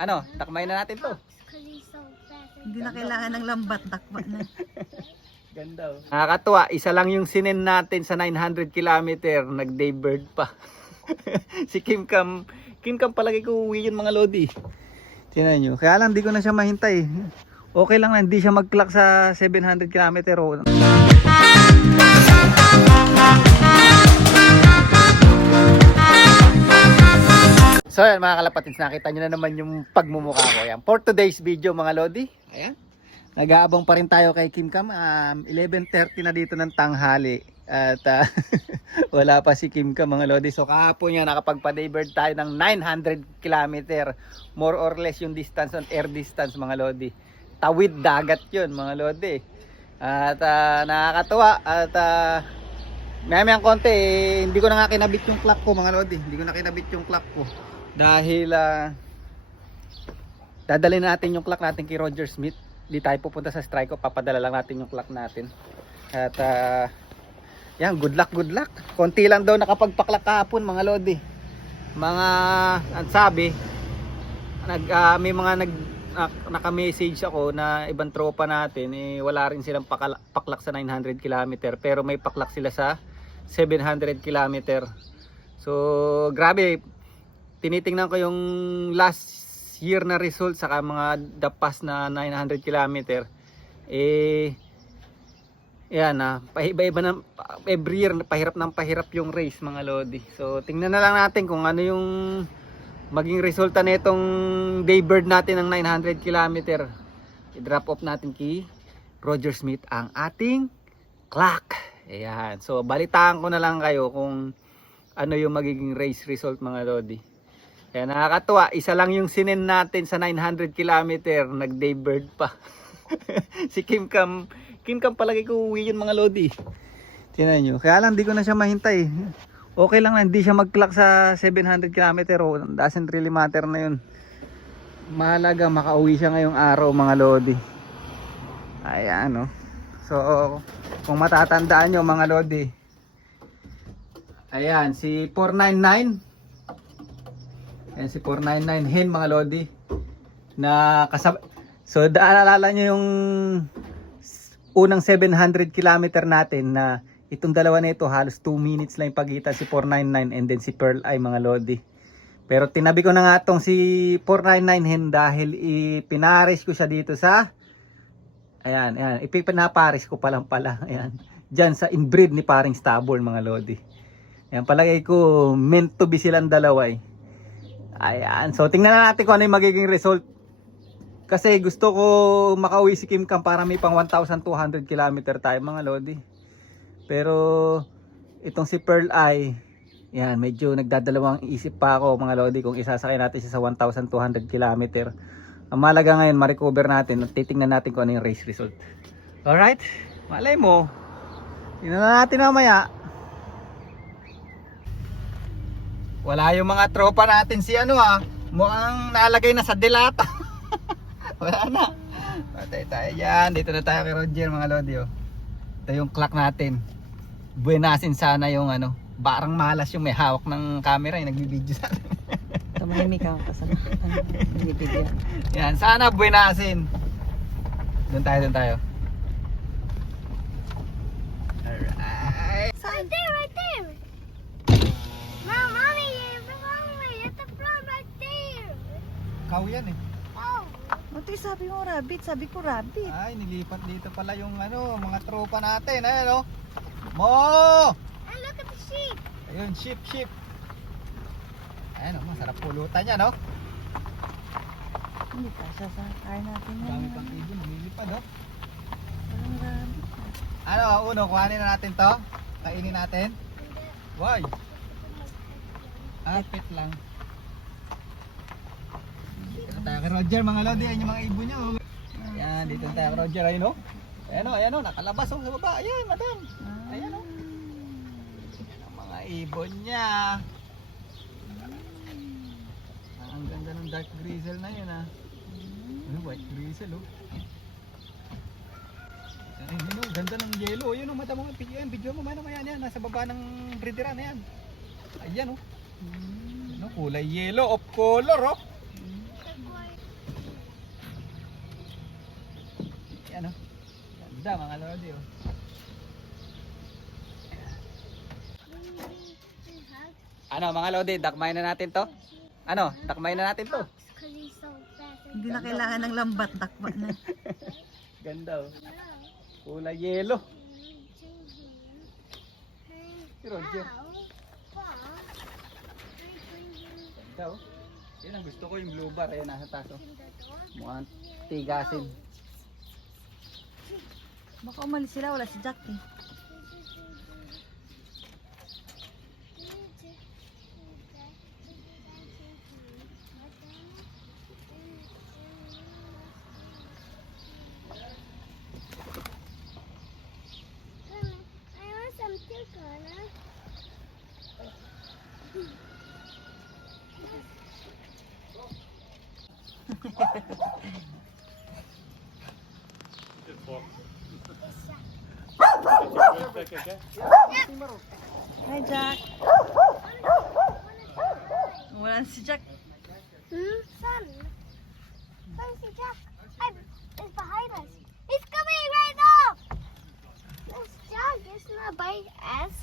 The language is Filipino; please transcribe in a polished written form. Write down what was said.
Ano, takmay na natin to. Hindi na kailangan ng lambat, takba na. Ganda oh. Nakakatuwa, isa lang yung sinin natin sa 900 kilometer, nag-daybird pa. Si Kim Cam palagi ko uwi yun mga lodi. Tingnan nyo, kaya lang di ko na siya mahintay. Okay lang na, hindi siya mag-clock sa 700 kilometer. Oh. So yan mga kalapatids, nakita nyo na naman yung pagmumukha ko. Yan. For today's video mga lodi, ayan. Nag-aabang pa rin tayo kay Kim Cam. 11:30 na dito ng tanghali. At wala pa si Kim Cam mga lodi. So kahapon yan nakapagpa-daybird tayo ng 900 kilometer. More or less yung distance on air distance mga lodi. Tawid dagat yun mga lodi. At nakakatuwa. At mamayang konti hindi ko na nga kinabit yung clock ko mga lodi. Hindi ko na kinabit yung clock ko. Dahil dadalhin natin yung clock natin kay Roger Smith. Di tayo pupunta sa strike, papadala lang natin yung clock natin. At yan, good luck, good luck. Konti lang daw nakapagpaklak kahapon mga lodi. Mga ang sabi may mga naka-message ako na ibang tropa natin wala rin silang paklak sa 900 km pero may paklak sila sa 700 km. So grabe, tinitingnan ko yung last year na result saka mga the past na 900 km yan paiba-iba na every year, pahirap yung race mga lodi. So tingnan na lang natin kung ano yung maging resulta nitong daybird natin ng 900 km. I-drop off natin kay Roger Smith ang ating clock. Ayan, so balitaan ko na lang kayo kung ano yung magiging race result mga lodi. Kaya nakakatuwa, isa lang yung sinin natin sa 900 kilometer, nag-daybird pa. Si Kim Cam palagi ko uwi yun mga lodi. Tingnan nyo, kaya lang di ko na siya mahintay. Okay lang na, hindi siya mag-clock sa 700 kilometer. Oh, doesn't really matter na yun. Mahalaga, makauwi siya ngayong araw mga lodi. Ayan oh. So, kung matatandaan nyo mga lodi. Ayan, si 499. Ayan si 499 hen mga lodi na so naalala nyo yung unang 700 km natin na itong dalawa na ito halos 2 minutes lang yung pagitan, si 499 and then si Pearl Eye mga lodi. Pero tinabi ko na nga itong si 499 hen dahil ipinaris ko siya dito sa ayan, ipinaparis ko palang pala ayan, dyan sa inbreed ni paring stable mga lodi. Ayan, palagay ko meant to be silang dalawa Ayan, so tingnan na natin kung ano yung magiging result. Kasi gusto ko makauwi si Kim Cam para may pang 1,200 km tayo mga lodi. Pero itong si Pearl Eye, yan, medyo nagdadalawang isip pa ako mga lodi kung isasakay natin siya sa 1,200 km. Ang malaga ngayon, ma-recover natin at titingnan natin kung ano yung race result. Alright, malay mo. Tingnan na natin mamaya. Wala yung mga tropa natin si mukhang nalagay na sa delata. Wala na. Patay tayo dyan. Dito na tayo kay Roger mga lodi Ito yung clock natin. Buenasin sana yung barang malas yung may hawak ng camera yung nagbibideo sa atin. Tumahimik ako kasama. Binibigyan. Yan, sana buenasin. Doon tayo. Alright. Right there, right there. Mom, mommy, it's the front right there. Kau yan Oh, Mati, sabi mo rabbit, sabi ko rabbit. Ay, nilipat dito pala yung mga tropa natin. Ayan Mo! and look at the sheep. Ayun, sheep. Ayan masarap pulutan yan Hindi pa siya sa car natin yan. Dami pang ibon, lumilipad Walang rabbit. Uno, kuhanin na natin to. Kainin natin. Why? Pet lang. Dito tayo kay Roger mga lodi. Ayan yung mga ibon nyo. Ayan, dito tayo kay Roger. Ayan nakalabas sa baba. Ayan, madam. Ayan ang mga ibon niya. Ang ganda ng dark grizzle na yun white grizzle Ayun, ganda ng yellow. Ayun mata mo, video mo yan. Nasa baba ng breederan na yan. Ayan kulay yellow of color Ayan oh. Ganda mga lodi oh. Ano mga lodi, dakmay na natin to? Ano, dakmay na natin to? Because he's so fast. Hindi na kailangan ng lambat, takbo na. Ganda oh. Kulay yelo. Si Roger. Ganda oh. Yan ang gusto ko, yung blue bar. Ayan, nasa taas oh. Mukhang tigasin. Baka umalis sila, wala si Jack eh. I want some chicken. Hi Jack. Wala si Jack. Son. Son, see Jack. It's behind us. He's coming right now. This Jack is not by us.